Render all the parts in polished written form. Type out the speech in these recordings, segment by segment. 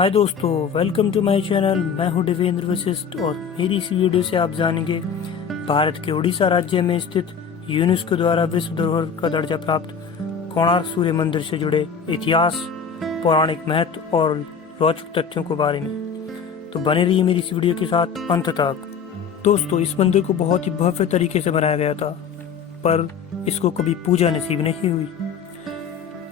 हाय दोस्तों, welcome to my channel. मैं हूं देवेंद्र वशिष्ठ और मेरी इस वीडियो से आप जानेंगे भारत के उड़ीसा राज्य में स्थित यूनेस्को द्वारा विश्व धरोहर का दर्जा प्राप्त कोणार्क सूर्य मंदिर से जुड़े इतिहास, पौराणिक महत्व और रोचक तथ्यों के बारे में। तो बने रहिए मेरी इस वीडियो के साथ अंत तक। दोस्तों, इस मंदिर को बहुत ही भव्य तरीके से बनाया गया था, पर इसको कभी पूजा नसीब नहीं हुई।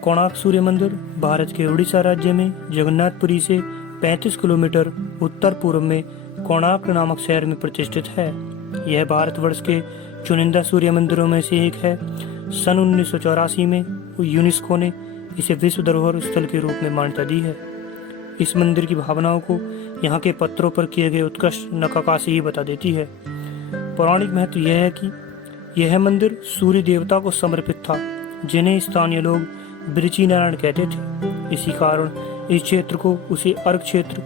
कोणार्क सूर्य मंदिर भारत के उड़ीसा राज्य में जगन्नाथपुरी से 35 किलोमीटर उत्तर पूर्व में कोणार्क नामक शहर में प्रतिष्ठित है। यह भारतवर्ष के चुनिंदा सूर्य मंदिरों में से एक है। सन 1984 में यूनेस्को ने इसे विश्व धरोहर स्थल के रूप में मान्यता दी है। इस मंदिर की भावनाओं को यहाँ के पत्थरों पर किए गए उत्कृष्ट नक्काशी ही बता देती है। पौराणिक महत्व यह है कि यह मंदिर सूर्य देवता को समर्पित था, जिन्हें स्थानीय लोग बिरची नारायण कहते थे। इसी कारण इस क्षेत्र को उसे अर्क क्षेत्र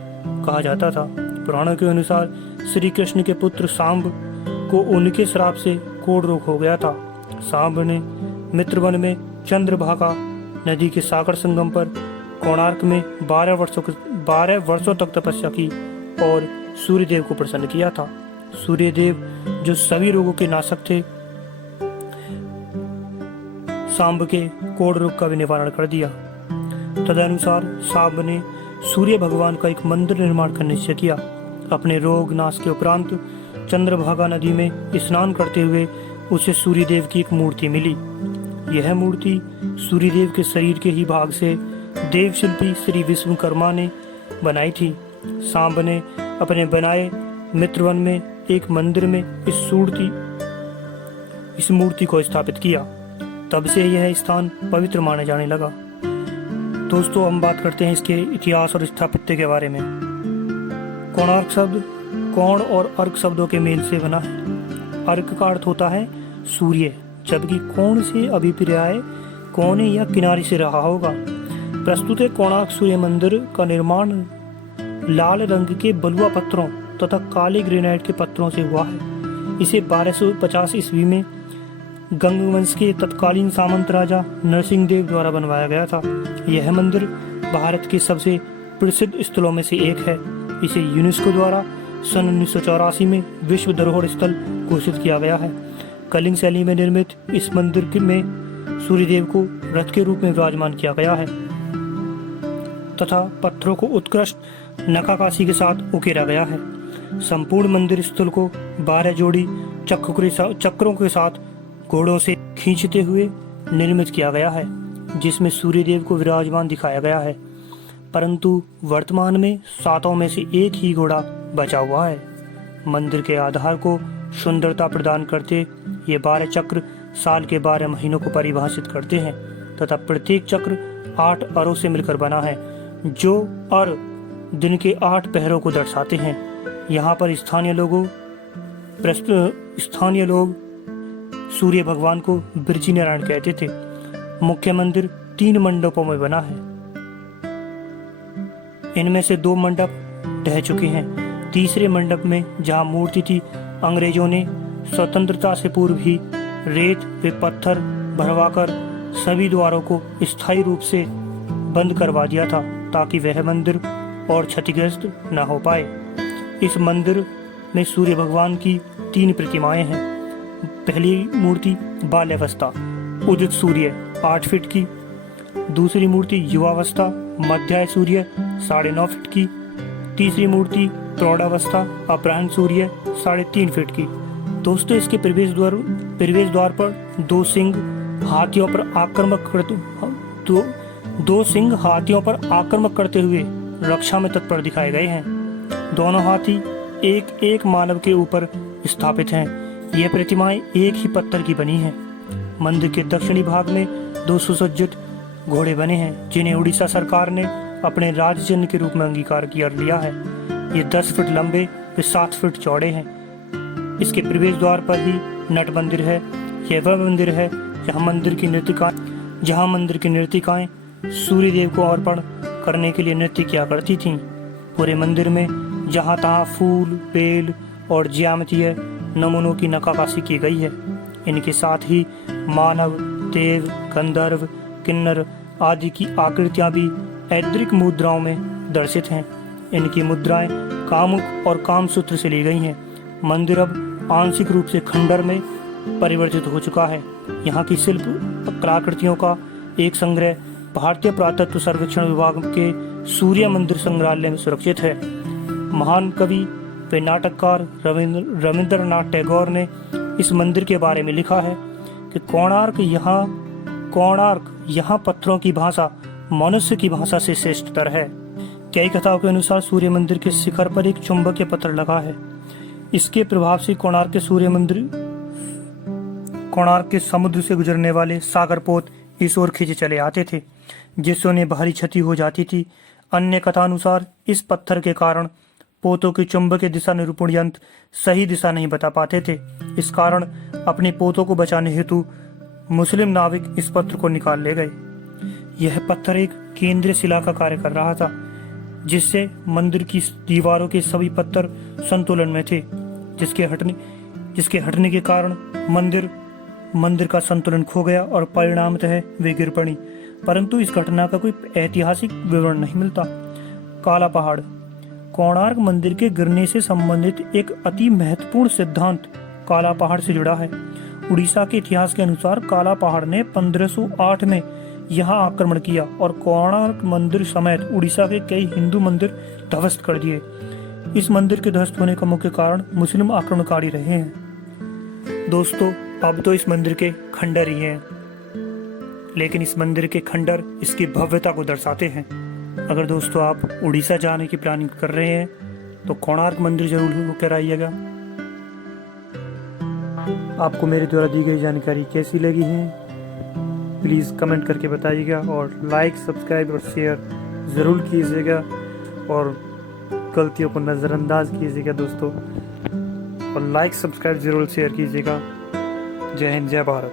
कहा जाता था। पुराणों के अनुसार श्री कृष्ण के पुत्र सांब को उनके श्राप से कोढ़ रोग हो गया था। सांब ने मित्रवन में चंद्रभागा नदी के सागर संगम पर कोणार्क में 12 वर्षों तक तपस्या की और सूर्यदेव को प्रसन्न किया था। सूर्यदेव जो सभी रोगों के नाशक थे, सांब के कोढ़ रोग का भी निवारण कर दिया। तदनुसार सांब ने सूर्य भगवान का एक मंदिर निर्माण का निश्चय किया। अपने रोग नाश के उपरांत चंद्रभागा नदी में स्नान करते हुए उसे सूर्यदेव की एक मूर्ति मिली। यह मूर्ति सूर्यदेव के शरीर के ही भाग से देवशिल्पी श्री विश्वकर्मा ने बनाई थी। सांब ने अपने बनाए मित्रवन में एक मंदिर में इस मूर्ति को स्थापित किया। तब से यह स्थान पवित्र माने जाने लगा। दोस्तों, हम बात करते हैं इसके इतिहास और स्थापत्य के बारे में। कोणार्क शब्द कोण और अर्क शब्दों के मेल से बना है। अर्क का अर्थ होता है सूर्य, जबकि कोण से अभिप्राय कोने या किनारे से रहा होगा। प्रस्तुत है कोणार्क सूर्य मंदिर का निर्माण लाल रंग के बलुआ पत्थरों तथा काले ग्रेनाइट के पत्थरों से हुआ है। इसे 1250 ईस्वी में गंगवंश के तत्कालीन सामंत राजा नरसिंह देव द्वारा बनवाया गया था। यह मंदिर भारत के सबसे प्रसिद्ध स्थलों में से एक है। इसे यूनेस्को द्वारा सन 1984 में विश्व धरोहर स्थल घोषित किया गया है। कलिंग शैली में निर्मित इस मंदिर में सूर्यदेव को रथ के रूप में विराजमान किया गया है तथा पत्थरों को उत्कृष्ट नक्काशी के साथ उकेरा गया है। संपूर्ण मंदिर स्थल को 12 जोड़ी चक्रों के साथ घोड़ों से खींचते हुए निर्मित किया गया है, जिसमें सूर्यदेव को विराजमान दिखाया गया है। परंतु वर्तमान में 7 में से एक ही घोड़ा बचा हुआ है। मंदिर के आधार को सुंदरता प्रदान करते ये 12 चक्र साल के 12 महीनों को परिभाषित करते हैं तथा प्रत्येक चक्र 8 अरों से मिलकर बना है, जो अर दिन के 8 पहरों को दर्शाते हैं। यहाँ पर स्थानीय लोग सूर्य भगवान को बिरची नारायण कहते थे। मुख्य मंदिर 3 मंडपों में बना है। इनमें से 2 मंडप ढह चुके हैं। तीसरे मंडप में जहां मूर्ति थी, अंग्रेजों ने स्वतंत्रता से पूर्व ही रेत व पत्थर भरवाकर सभी द्वारों को स्थायी रूप से बंद करवा दिया था, ताकि वह मंदिर और क्षतिग्रस्त न हो पाए। इस मंदिर में सूर्य भगवान की 3 प्रतिमाएं हैं। पहली मूर्ति बाल्यावस्था उदित सूर्य 8 फीट की, दूसरी मूर्ति युवावस्था मध्याय सूर्य 9.5 फीट की, तीसरी मूर्ति प्रौढ़ावस्था अपराह्न सूर्य 3.5 फीट की। दोस्तों, इसके प्रवेश द्वार पर 2 सिंह हाथियों पर आक्रमण करते हुए रक्षा में तत्पर दिखाए गए हैं। दोनों हाथी एक मानव के ऊपर स्थापित हैं। यह प्रतिमाएं एक ही पत्थर की बनी हैं। मंदिर के दक्षिणी भाग में 2 सुसज्जित घोड़े बने हैं, जिन्हें उड़ीसा सरकार ने अपने राज्य चिन्ह के रूप में अंगीकार कर लिया है। ये 10 फीट लंबे व 7 फीट चौड़े हैं। इसके प्रवेश द्वार पर ही नट मंदिर है। यह वह मंदिर है जहाँ मंदिर की नृत्यकाएं सूर्यदेव को अर्पण करने के लिए नृत्य किया करती थीं। पूरे मंदिर में जहाँ तहाँ फूल, बेल और ज्यामितीय नमूनों की नक्काशी की गई है। इनके साथ ही मानव, देव, गंधर्व, किन्नर आदि की आकृतियां भी ऐद्रिक मुद्राओं में दर्शित हैं। इनकी मुद्राएं कामुक और कामसूत्र से ली गई हैं। मंदिर अब आंशिक रूप से खंडर में परिवर्तित हो चुका है। यहाँ की शिल्प कलाकृतियों का एक संग्रह भारतीय पुरातत्व सर्वेक्षण विभाग के सूर्य मंदिर संग्रहालय में सुरक्षित है। महान कवि व नाटककार रविंद्रनाथ टैगोर ने इस मंदिर के बारे में लिखा है कि कोणार्क यहाँ पत्थरों की भाषा मनुष्य की भाषा से श्रेष्ठतर है। कई कथाओं के अनुसार सूर्य मंदिर के शिखर पर एक चुंबकीय पत्थर लगा है। इसके प्रभाव से कोणार्क के समुद्र से गुजरने वाले सागर पोत इस ओर खींचे चले आते थे, जिससे उन्हें भारी क्षति हो जाती थी। अन्य कथानुसार इस पत्थर के कारण पोतों के चुंबकीय दिशा निरूपण यंत्र सही दिशा नहीं बता पाते थे। इस कारण अपने पोतों को बचाने हेतु मुस्लिम नाविक इस पत्थर को निकाल ले गए। यह पत्थर एक केंद्रीय शिला का कार्य कर रहा था, जिससे मंदिर की दीवारों के सभी पत्थर संतुलन में थे, जिसके हटने के कारण मंदिर का संतुलन खो गया और परिणामतः वे गिर पड़ी। परंतु इस घटना का कोई ऐतिहासिक विवरण नहीं मिलता। काला पहाड़ कोणार्क मंदिर के गिरने से संबंधित एक अति महत्वपूर्ण सिद्धांत काला पहाड़ से जुड़ा है। उड़ीसा के इतिहास के अनुसार काला पहाड़ ने 1508 में यहाँ आक्रमण किया और कोणार्क मंदिर समेत उड़ीसा के कई हिंदू मंदिर ध्वस्त कर दिए। इस मंदिर के ध्वस्त होने का मुख्य कारण मुस्लिम आक्रमणकारी रहे हैं। दोस्तों, अब तो इस मंदिर के खंडर ही हैं, लेकिन इस मंदिर के खंडर इसकी भव्यता को दर्शाते हैं। अगर दोस्तों आप उड़ीसा जाने की प्लानिंग कर रहे हैं तो कोणार्क मंदिर जरूर होकर आइएगा। आपको मेरे द्वारा दी गई जानकारी कैसी लगी है प्लीज़ कमेंट करके बताइएगा, और लाइक, सब्सक्राइब और शेयर ज़रूर कीजिएगा, और गलतियों को नज़रअंदाज कीजिएगा दोस्तों, और लाइक, सब्सक्राइब ज़रूर शेयर कीजिएगा। जय हिंद, जय भारत।